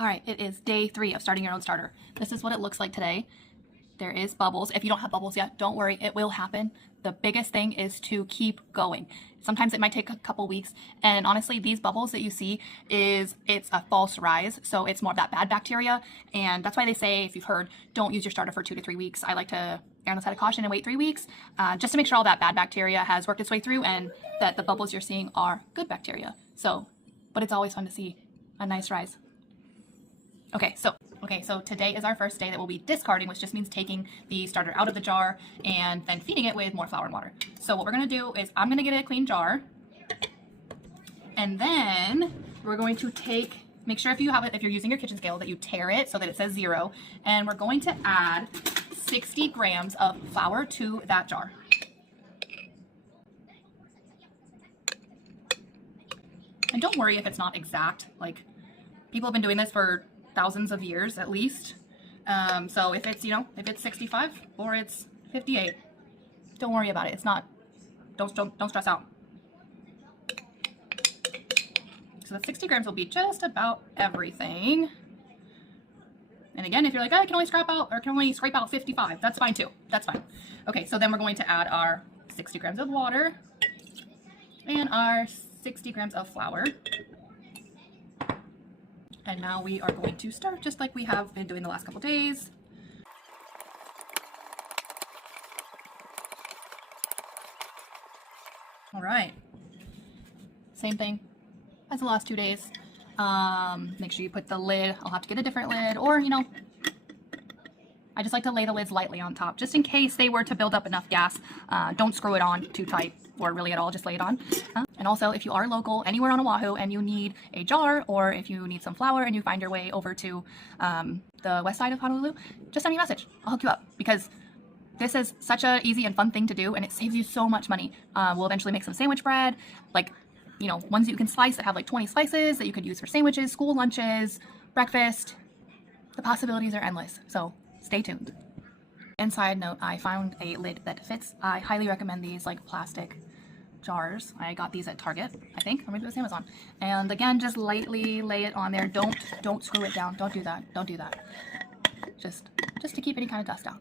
All right, it is day 3 of starting your own starter. This is what it looks like today. There is bubbles. If you don't have bubbles yet, don't worry, it will happen. The biggest thing is to keep going. Sometimes it might take a couple weeks, and honestly, these bubbles that you see it's a false rise, so it's more of that bad bacteria, and that's why they say, if you've heard, don't use your starter for 2 to 3 weeks. I like to err on the side of caution and wait 3 weeks, just to make sure all that bad bacteria has worked its way through and that the bubbles you're seeing are good bacteria. So, but it's always fun to see a nice rise. Okay, so today is our first day that we'll be discarding, which just means taking the starter out of the jar and then feeding it with more flour and water. So what we're gonna do is I'm gonna get a clean jar, and then we're going to make sure if you're using your kitchen scale that you tear it so that it says 0, and we're going to add 60 grams of flour to that jar. And don't worry if it's not exact, like people have been doing this for thousands of years at least. So if it's, if it's 65 or it's 58, don't worry about it. It's not, don't stress out. So the 60 grams will be just about everything. And again, if you're like, I can only scrape out 55, that's fine too. That's fine. Okay, so then we're going to add our 60 grams of water and our 60 grams of flour. And now we are going to start just like we have been doing the last couple days. All right, same thing as the last 2 days. Make sure you put the lid, I'll have to get a different lid, or I just like to lay the lids lightly on top just in case they were to build up enough gas. Don't screw it on too tight or really at all, just lay it on. And also, if you are local anywhere on Oahu and you need a jar, or if you need some flour and you find your way over to the west side of Honolulu, just send me a message. I'll hook you up, because this is such an easy and fun thing to do, and it saves you so much money. We'll eventually make some sandwich bread, like, ones that you can slice that have like 20 slices that you could use for sandwiches, school lunches, breakfast. The possibilities are endless, so stay tuned. And side note, I found a lid that fits. I highly recommend these like plastic jars. I got these at Target, I think, or maybe it was Amazon. And again, just lightly lay it on there. Don't screw it down. Don't do that. Don't do that. Just to keep any kind of dust out.